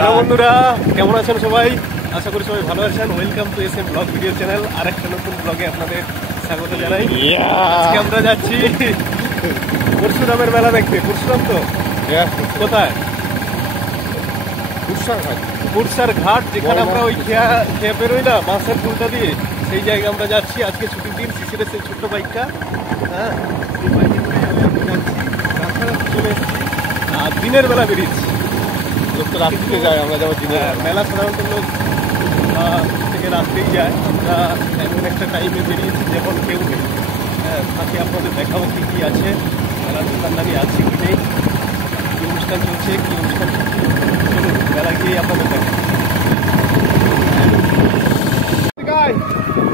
Hello বন্ধুরা, কেমন আছেন সবাই? আশা করি সবাই ভালো আছেন। Welcome to SM blog video channel. আর একটা নতুন ব্লগে আপনাদের স্বাগত জানাই। আজকে আমরা যাচ্ছি পরশুরামের মেলা দেখতে। পরশুরাম তো কোথায়? পুরসার ঘাট, যেখানে আমরা ওই খেয়া বেরোই না বাঁশের ফুলটা দিয়ে, সেই জায়গায় আমরা যাচ্ছি। আজকে ছুটির দিন, শিশিরের সেই ছোট্ট বাইকটা, হ্যাঁ চলে এসেছি। আর দিনের বেলা বেরিয়েছি, লোক তো রাত্রিতে যায়, আমরা যাবো দিনের মেলা। সাধারণত লোক থেকে রাত্রেই যায়। আমরা এমন একটা টাইমে বেরিয়েছি যখন কেউ নেই। হ্যাঁ, তাকে আপনাদের দেখাবো কী কী আছে, মেলার দোকানদারি আছে কি নেই, কী অনুষ্ঠান চলছে, কী অনুষ্ঠান চলুন মেলা গিয়ে আপনাদের দেখাবো।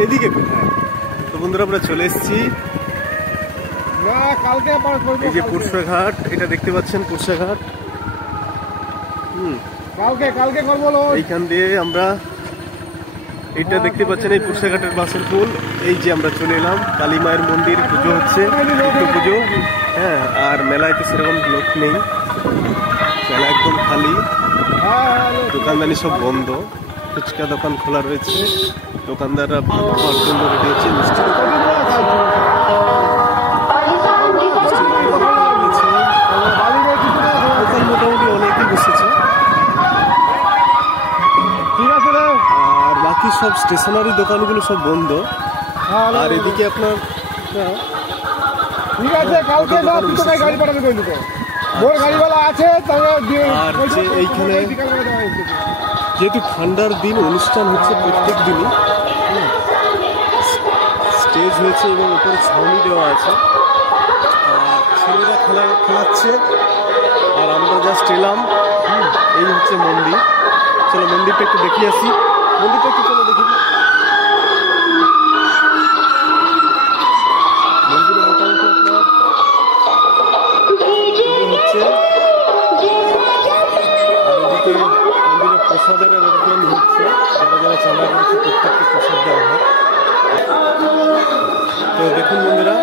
এদিকে কোথায়? তো বন্ধুরা, আমরা চলে এসেছি এই যে পুরসাঘাট। এটা দেখতে পাচ্ছেন পুরসাঘাট। কালকে করবো। এইখান দিয়ে আমরা এইটা দেখতে পাচ্ছেন, এই পুরসাঘাটের বাসের পুল। এই যে আমরা চলে এলাম, কালী মায়ের মন্দির, পুজো হচ্ছে, পুজো। হ্যাঁ, আর মেলায় তো সেরকম লোক নেই, মেলা একদম খালি, দোকানদানি সব বন্ধ। ফুচকা দোকান খোলা রয়েছে, দোকানদাররা খাওয়ার জন্য রেডি হচ্ছে। মিষ্টি দোকান মোটামুটি অনেকই বসেছে। আর বাকি সব স্টেশনারি দোকানগুলো সব বন্ধ। আর এদিকে আপনার ঠিক আছে, কালকে গাড়ি পাঠাবে গাড়িওয়ালা আছে। আর যে এইখানে যেহেতু ঠান্ডার দিন, অনুষ্ঠান হচ্ছে প্রত্যেক দিনই, স্টেজ হয়েছে এবং উপরে ছাউনি দেওয়া আছে। আর ছেলেরা খেলাচ্ছে, আর আমরা জাস্ট এলাম। এই হচ্ছে মন্দির। চলো মন্দিরটা একটু দেখিয়ে আসি। মন্দিরটা একটু চলো দেখি। মন্দিরে মোটামুটি হচ্ছে, আর ওদিকে মন্দিরে প্রসাদের আয়োজন হচ্ছে। যারা যারা চাঁদা করেছে প্রত্যেককে প্রসাদ দেওয়া হয়। তো দেখুন বন্ধুরা,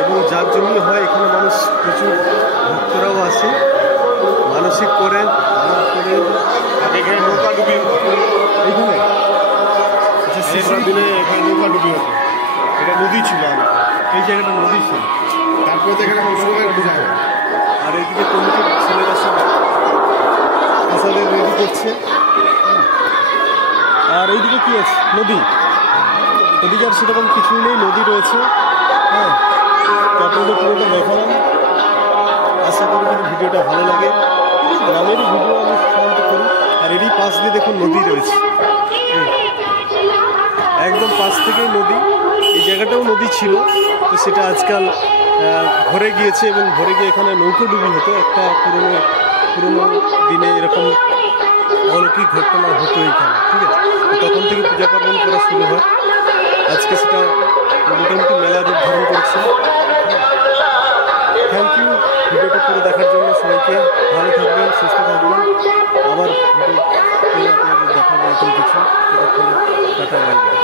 এবং যার জন্যই হয় এখানে মানুষ, প্রচুর ভক্তরাও আসে, মানসিক করে এইখানে নৌকা ডুবি হতো। এটা নদী ছিল, এই জায়গাটা নদী ছিল। তারপরে আর এইদিকে কমিটির ছেলেরা সব প্রসাদের রেডি করছে। আর এইদিকে কি আছে? নদী। এদিকে আর সেরকম কিছুই নেই, নদী রয়েছে। হ্যাঁ, তো আপনাদের পুরোটা দেখালাম। আশা করি যদি ভিডিওটা ভালো লাগে। গ্রামেরই ভিডিও আমি সাধারণত করি। আর এরই পাশ দিয়ে দেখুন নদী রয়েছে, একদম পাশ থেকেই নদী। এই জায়গাটাও নদী ছিল, তো সেটা আজকাল ভরে গিয়েছে, এবং ভরে গিয়ে এখানে নৌকো ডুবি হতো। একটা পুরোনো দিনে এরকম অলৌকিক ঘটনা হতো এখানে, ঠিক আছে। তখন থেকে পূজা পার্বণ করা শুরু হয়। আজকে সেটা মোটামুটি মেলা রূপ ধারণ করছে। থ্যাংক ইউ ভিডিওটা পুরো দেখার জন্য সবাইকে। ভালো থাকবেন, সুস্থ থাকবেন। আবার ভিডিও দেখাবো নতুন কিছু। Tata, bye bye.